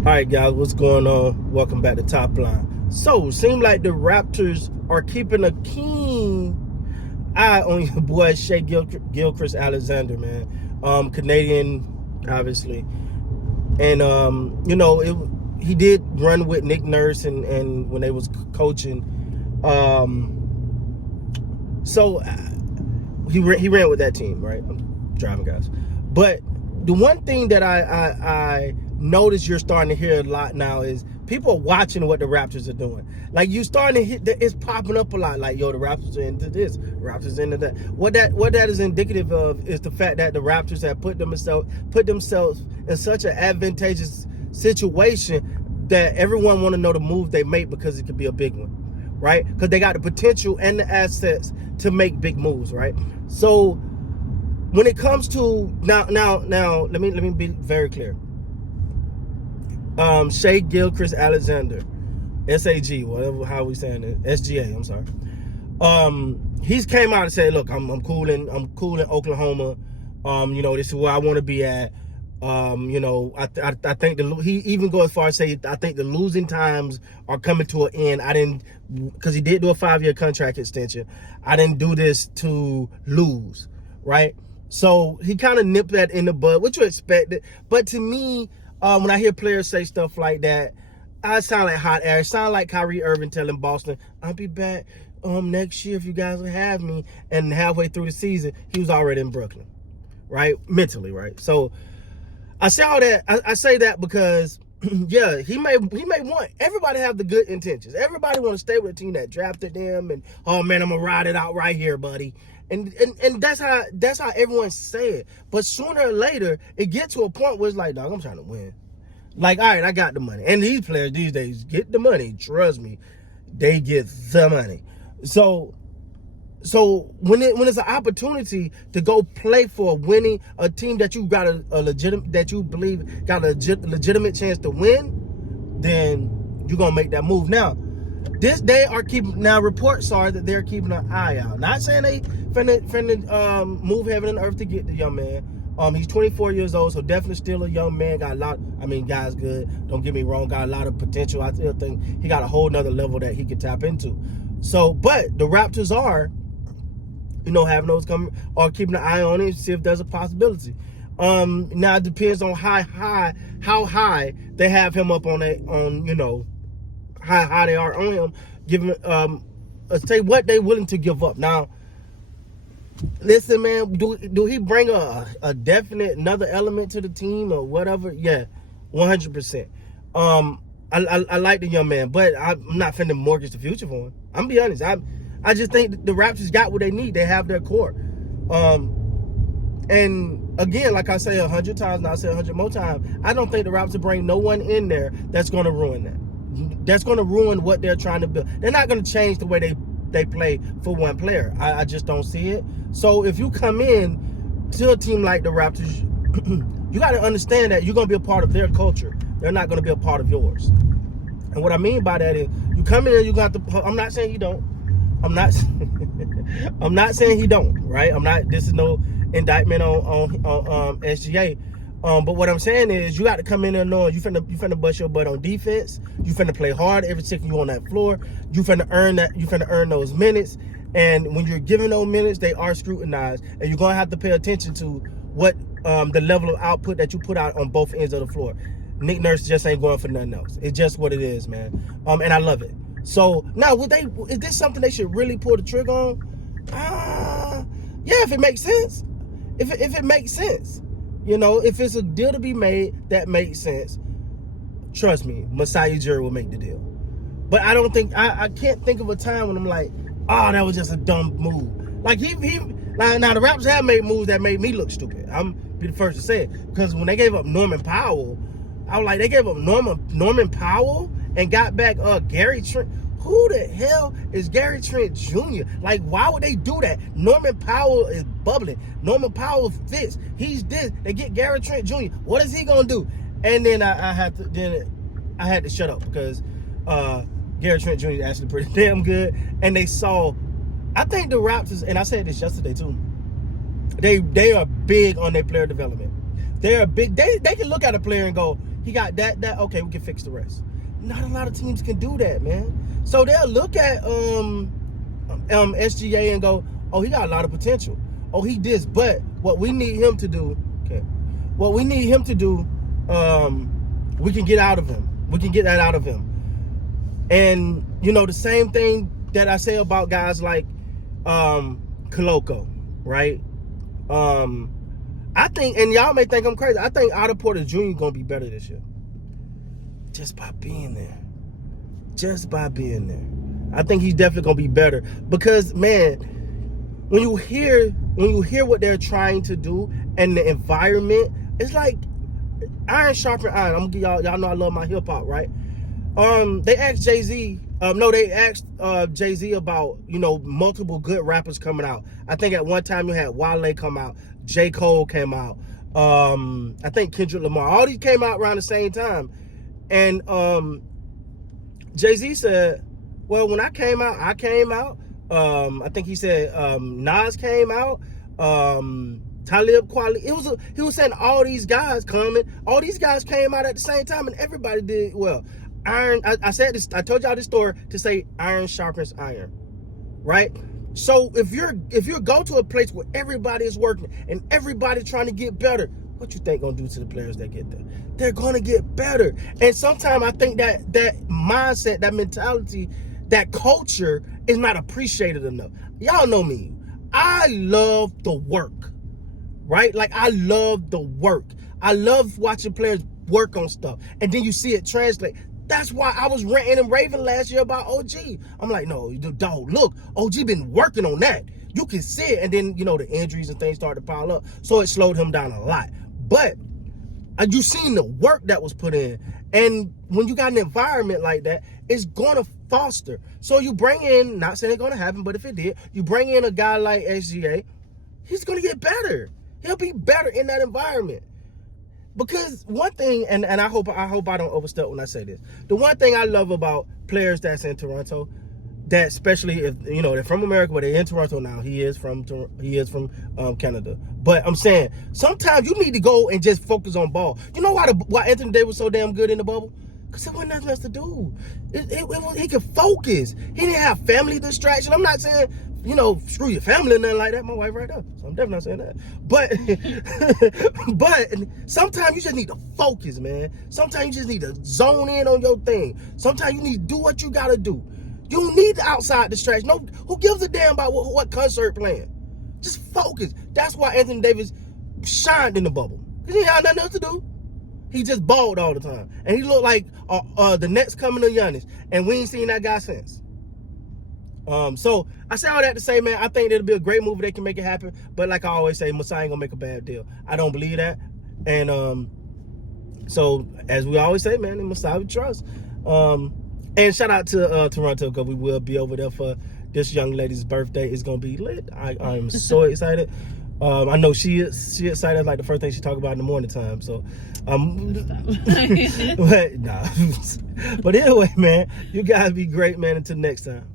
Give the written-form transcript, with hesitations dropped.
All right, guys, what's going on? Welcome back to Top Line. So, seems like the Raptors are keeping a keen eye on your boy Shea Gilchrist Alexander, man. Canadian, obviously, and he did run with Nick Nurse and when they was coaching. So he ran with that team, right? I'm driving, guys, but the one thing that I notice you're starting to hear a lot now is people are watching what the Raptors are doing. Like, you starting to hit it's popping up a lot. Like, yo, the Raptors are into this, Raptors are into that. What that is indicative of is the fact that the Raptors have put themselves in such an advantageous situation that everyone want to know the move they make because it could be a big one, right? Because they got the potential and the assets to make big moves, right? So when it comes to now, let me be very clear. Shea Gilchrist Alexander, SAG, whatever how we saying it, SGA. I'm sorry. He's came out and said, "Look, I'm cool in Oklahoma. This is where I want to be at. I think he even go as far as say I think the losing times are coming to an end. Because he did do a 5-year contract extension. I didn't do this to lose, right? So he kind of nipped that in the bud, which you expected. But to me, when I hear players say stuff like that, I sound like hot air. Sound like Kyrie Irving telling Boston, "I'll be back next year if you guys will have me." And halfway through the season, he was already in Brooklyn, right? Mentally, right? So I say all that. I say that because, yeah, he may want everybody to have the good intentions. Everybody want to stay with a team that drafted them, and oh man, I'm gonna ride it out right here, buddy. And that's how everyone say it. But sooner or later, it gets to a point where it's like, dog, I'm trying to win. Like, all right, I got the money. And these players these days get the money. Trust me, they get the money. So when it's an opportunity to go play for a team that you got that you believe got a legitimate chance to win, then you're gonna make that move. Now, reports are that they're keeping an eye out. Not saying they finna move heaven and earth to get the young man. He's 24 years old, so definitely still a young man. Got a lot. I mean, guy's good. Don't get me wrong. Got a lot of potential. I still think he got a whole nother level that he could tap into. So, but the Raptors are, having those coming or keeping an eye on it, see if there's a possibility. Now it depends on how high they have him up on how high they are on him, giving say what they willing to give up. Now, listen, man, do he bring a definite another element to the team or whatever? Yeah, 100%. I like the young man, but I'm not finna mortgage the future for him. I'm be honest. I just think the Raptors got what they need. They have their core. And again, like I say 100 times, and I'll say 100 more times, I don't think the Raptors bring no one in there that's going to ruin that. That's going to ruin what they're trying to build. They're not going to change the way they play for one player. I just don't see it. So if you come in to a team like the Raptors, you got to understand that you're going to be a part of their culture. They're not going to be a part of yours. And what I mean by that is, you come in and you got to. I'm not saying you don't. I'm not saying he don't, right? This is no indictment on SGA. But what I'm saying is, you got to come in there knowing you finna bust your butt on defense. You finna play hard every second you on that floor. You finna earn that. You finna earn those minutes. And when you're given those minutes, they are scrutinized, and you're gonna have to pay attention to what the level of output that you put out on both ends of the floor. Nick Nurse just ain't going for nothing else. It's just what it is, man. And I love it. So now, is this something they should really pull the trigger on? Yeah, if it makes sense. If it makes sense. If it's a deal to be made that makes sense, trust me, Masai Ujiri will make the deal. But I don't think I can't think of a time when I'm like, oh, that was just a dumb move. Like now the Raptors have made moves that made me look stupid. I'm be the first to say it. Because when they gave up Norman Powell, I was like, they gave up Norman Powell and got back Gary Trent. Who the hell is Gary Trent Jr.? Like, why would they do that? Norman Powell is bubbling. Norman Powell fits. He's this. They get Gary Trent Jr. What is he gonna do? And then I had to shut up because Gary Trent Jr. is actually pretty damn good. And they saw, I think the Raptors, and I said this yesterday too, they are big on their player development. They are big. They can look at a player and go, He got that. Okay, we can fix the rest. Not a lot of teams can do that, man. So they'll look at SGA and go, oh, he got a lot of potential. Oh, he this, but what we need him to do, we can get out of him. We can get that out of him. And the same thing that I say about guys like Koloko, right? I think, and y'all may think I'm crazy, I think Otto Porter Jr. gonna be better this year. Just by being there. I think he's definitely gonna be better. Because, man, when you hear what they're trying to do and the environment, it's like iron sharpen iron. I'm gonna give y'all know I love my hip hop, right? They asked Jay-Z, Jay-Z about, multiple good rappers coming out. I think at one time you had Wale come out, J. Cole came out, I think Kendrick Lamar. All these came out around the same time. And Jay-Z said, well, when I came out. I think he said Nas came out, Talib Kweli. He was saying all these guys coming. All these guys came out at the same time, and everybody did well. Iron. I said this. I told y'all this story to say iron sharpens iron, right? So if you go to a place where everybody is working and everybody trying to get better, what you think gonna do to the players that get there? They're gonna get better. And sometimes I think that mindset, that mentality, that culture is not appreciated enough. Y'all know me. I love the work, right? Like, I love the work. I love watching players work on stuff, and then you see it translate. That's why I was ranting and raving last year about OG. I'm like, no, dog, look, OG been working on that. You can see it. And then, the injuries and things started to pile up. So it slowed him down a lot. But you seen the work that was put in. And when you got an environment like that, it's going to foster. So you bring in, not saying it's going to happen, but if it did, you bring in a guy like SGA, he's going to get better. He'll be better in that environment. Because one thing, and I hope I don't overstep when I say this. The one thing I love about players that's in Toronto, that especially if they're from America, but they're in Toronto now. He is from Canada. But I'm saying sometimes you need to go and just focus on ball. You know why Anthony Davis was so damn good in the bubble? Because there wasn't nothing else to do. He could focus. He didn't have family distraction. I'm not saying, screw your family or nothing like that. My wife right there. So I'm definitely not saying that. But sometimes you just need to focus, man. Sometimes you just need to zone in on your thing. Sometimes you need to do what you got to do. You don't need the outside distraction. No, who gives a damn about what concert playing? Just focus. That's why Anthony Davis shined in the bubble. Because he had nothing else to do. He just balled all the time. And he looked like the next coming of Giannis. And we ain't seen that guy since. So I say all that to say, man, I think it'll be a great move if they can make it happen. But like I always say, Masai ain't gonna make a bad deal. I don't believe that. And so as we always say, man, in Masai we trust. And shout out to Toronto, because we will be over there for this young lady's birthday. It's gonna be lit. I'm so excited. I know she excited, like the first thing she talk about in the morning time. So, but nah. But anyway, man, you guys be great, man. Until next time.